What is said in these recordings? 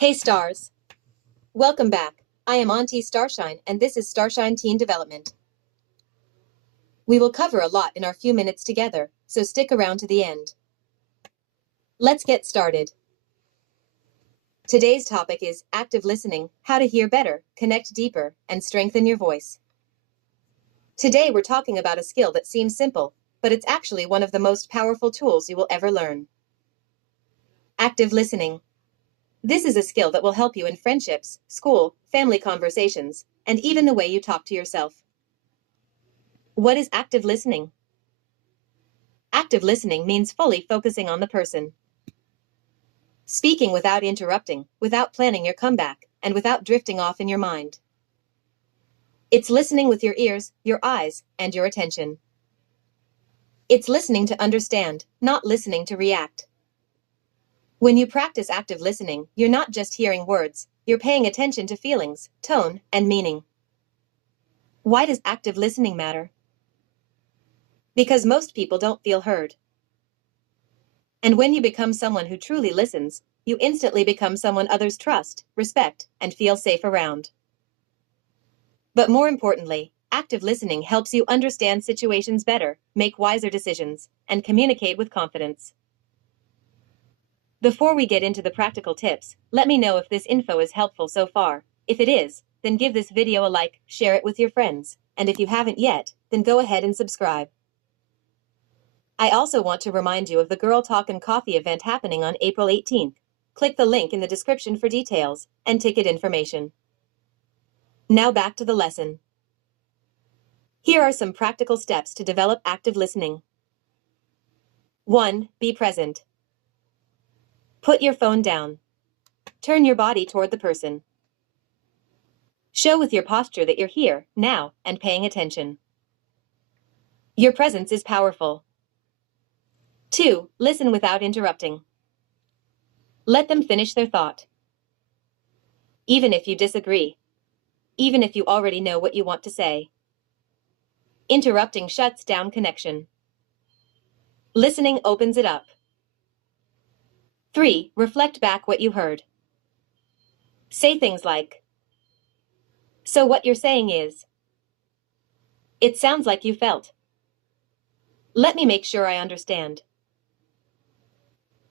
Hey stars! Welcome back. I am Auntie Starshine and this is Starshine Teen Development. We will cover a lot in our few minutes together, so stick around to the end. Let's get started. Today's topic is active listening, how to hear better, connect deeper, and strengthen your voice. Today we're talking about a skill that seems simple, but it's actually one of the most powerful tools you will ever learn. Active listening. This is a skill that will help you in friendships, school, family conversations, and even the way you talk to yourself. What is active listening? Active listening means fully focusing on the person. Speaking without interrupting, without planning your comeback, and without drifting off in your mind. It's listening with your ears, your eyes, and your attention. It's listening to understand, not listening to react. When you practice active listening, you're not just hearing words, you're paying attention to feelings, tone, and meaning. Why does active listening matter? Because most people don't feel heard. And when you become someone who truly listens, you instantly become someone others trust, respect, and feel safe around. But more importantly, active listening helps you understand situations better, make wiser decisions, and communicate with confidence. Before we get into the practical tips, let me know if this info is helpful so far. If it is, then give this video a like, share it with your friends, and if you haven't yet, then go ahead and subscribe. I also want to remind you of the Girl Talk and Coffee event happening on April 18th. Click the link in the description for details and ticket information. Now back to the lesson. Here are some practical steps to develop active listening. 1. Be present. Put your phone down. Turn your body toward the person. Show with your posture that you're here, now, and paying attention. Your presence is powerful. 2. Listen without interrupting. Let them finish their thought. Even if you disagree. Even if you already know what you want to say. Interrupting shuts down connection. Listening opens it up. 3. Reflect back what you heard. Say things like, "So what you're saying is, it sounds like you felt. Let me make sure I understand."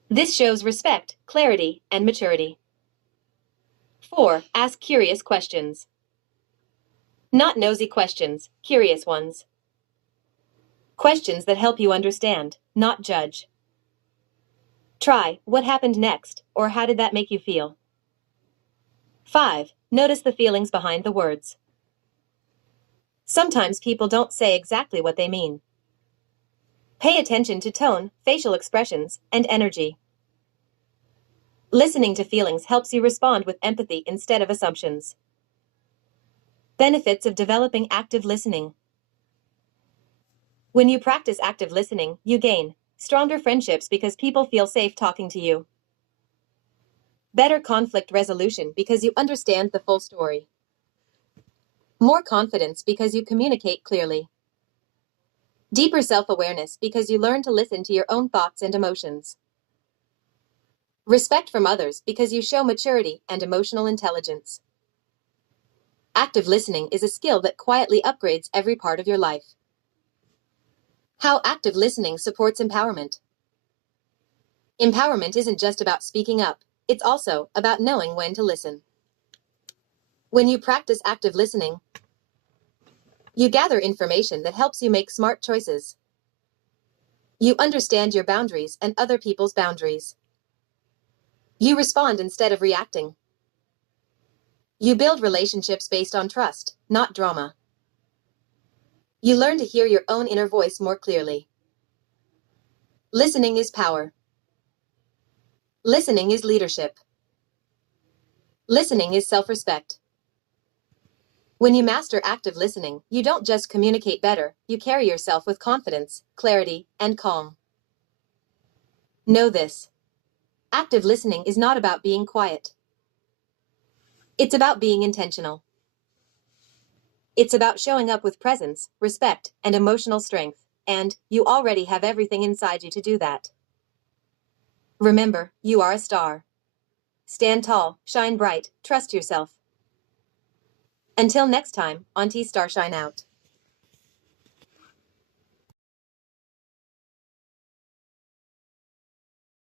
This shows respect, clarity, and maturity. 4. Ask curious questions. Not nosy questions, curious ones. Questions that help you understand, not judge. Try, "What happened next?" or "How did that make you feel?" 5. Notice the feelings behind the words. Sometimes people don't say exactly what they mean. Pay attention to tone, facial expressions, and energy. Listening to feelings helps you respond with empathy instead of assumptions. Benefits of developing active listening. When you practice active listening, you gain stronger friendships because people feel safe talking to you. Better conflict resolution because you understand the full story. More confidence because you communicate clearly. Deeper self-awareness because you learn to listen to your own thoughts and emotions. Respect from others because you show maturity and emotional intelligence. Active listening is a skill that quietly upgrades every part of your life. How active listening supports empowerment. Empowerment isn't just about speaking up, it's also about knowing when to listen. When you practice active listening, you gather information that helps you make smart choices. You understand your boundaries and other people's boundaries. You respond instead of reacting. You build relationships based on trust, not drama. You learn to hear your own inner voice more clearly. Listening is power. Listening is leadership. Listening is self-respect. When you master active listening, you don't just communicate better, you carry yourself with confidence, clarity, and calm. Know this. Active listening is not about being quiet. It's about being intentional. It's about showing up with presence, respect, and emotional strength, and you already have everything inside you to do that. Remember, you are a star. Stand tall, shine bright, trust yourself. Until next time, Auntie Starshine out.